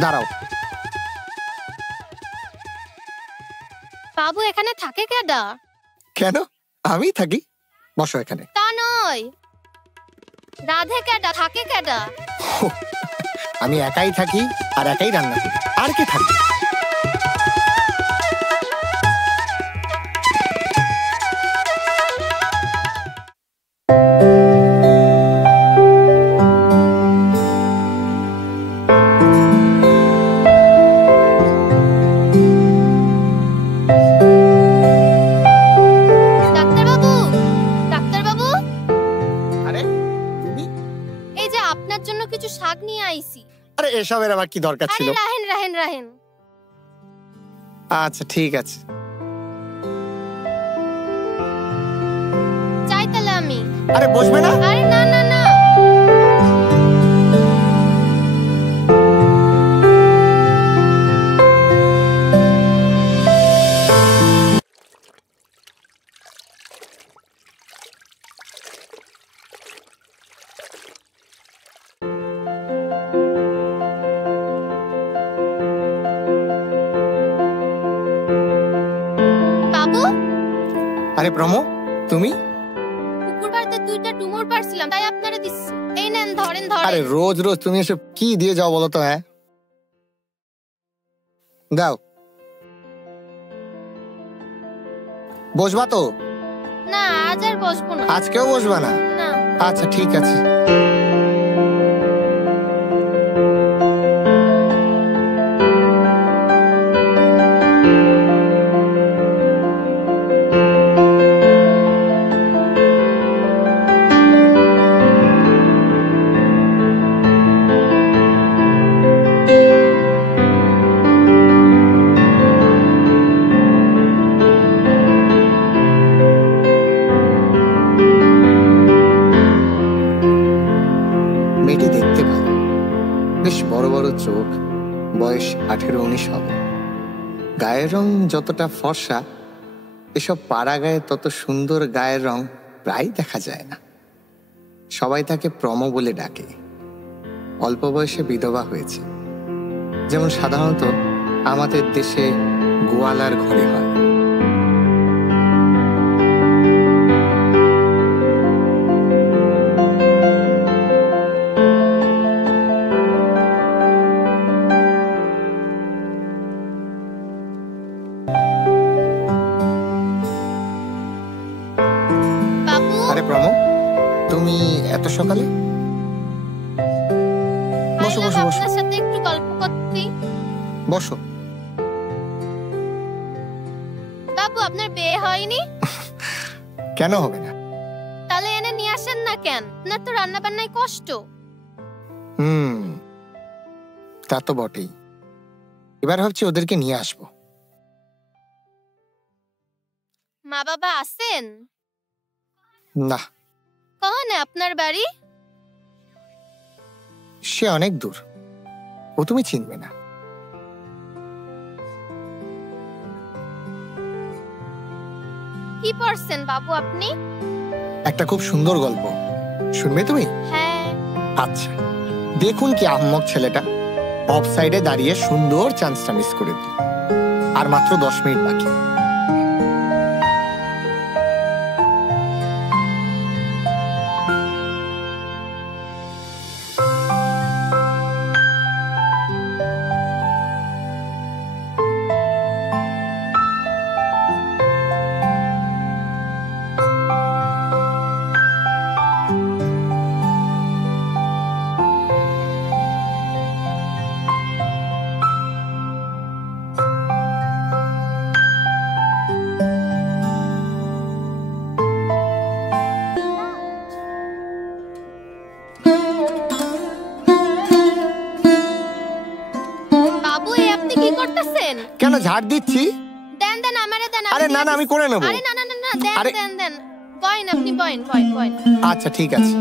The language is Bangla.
দাঁড়াও। বাবু এখানে থাকে কেডা? কেন, আমি থাকি, বসো এখানে। তা নয়, রাধে কেডা, থাকে কেডা? আমি একাই থাকি আর একাই রান্না করি, আর কে থাকবে? এসবের আবার কি দরকার ছিল? রাহেন রাহেন রাহেন। আচ্ছা ঠিক আছে, চাই তাহলে আমি। আরে বসবে না? আরে না না না, আরে প্রমো, তুমি? কুকুর বাড়িতে দুইটা টুমর পারছিলাম, তাই আপনারে দিচ্ছি। এই নেন, ধরেন ধরেন। আরে রোজ রোজ তুমি এসব কি দিয়ে যাও বলো তো? হ্যাঁ দাও। বসবা তো? না, আজ আর বসবো না। আজকেও বসবা না? না। আচ্ছা ঠিক আছে। চোখ, বয়স 18-19 হবে। গায়ের রং যতটা ফর্সা, এসব পাড়া গায়ে তত সুন্দর গায়ের রং প্রায় দেখা যায় না। সবাই তাকে প্রমো বলে ডাকে। অল্প বয়সে বিধবা হয়েছে, যেমন সাধারণত আমাদের দেশে গোয়ালার ঘরে হয়। এত সকালে? বসো বসো বসো, আপনার সাথে একটু গল্প করতে। বসো। বাবু, আপনার বিয়ে হয়নি? কেন হবে না? তাহলে এনে নিয়ে আসেন না কেন? আপনার তো রান্না বান্নায় কষ্ট। তা তো বটেই। এবার ভাবছি ওদেরকে নিয়ে আসবো। মা বাবা আছেন? না। কোনে আপনার বাড়ি? সে অনেক দূর, ও তুমি চিনবে না। কি পড়ছেন বাবু আপনি? একটা খুব সুন্দর গল্প, শুনবে তুমি? হ্যাঁ। আচ্ছা, দেখুন কি আহম্মক ছেলেটা অফ সাইডে দাঁড়িয়ে সুন্দর চান্সটা মিস করে দিল। আর মাত্র 10 মিনিট বাকি। কেন ঝাড় দিচ্ছি? দেন দেন আমারে দেন। আরে না না, আমি করে নেব। আরে না না না, দেন দেন দেন। বয়েন আপনি, বয়েন বয়েন বয়েন। আচ্ছা ঠিক আছে।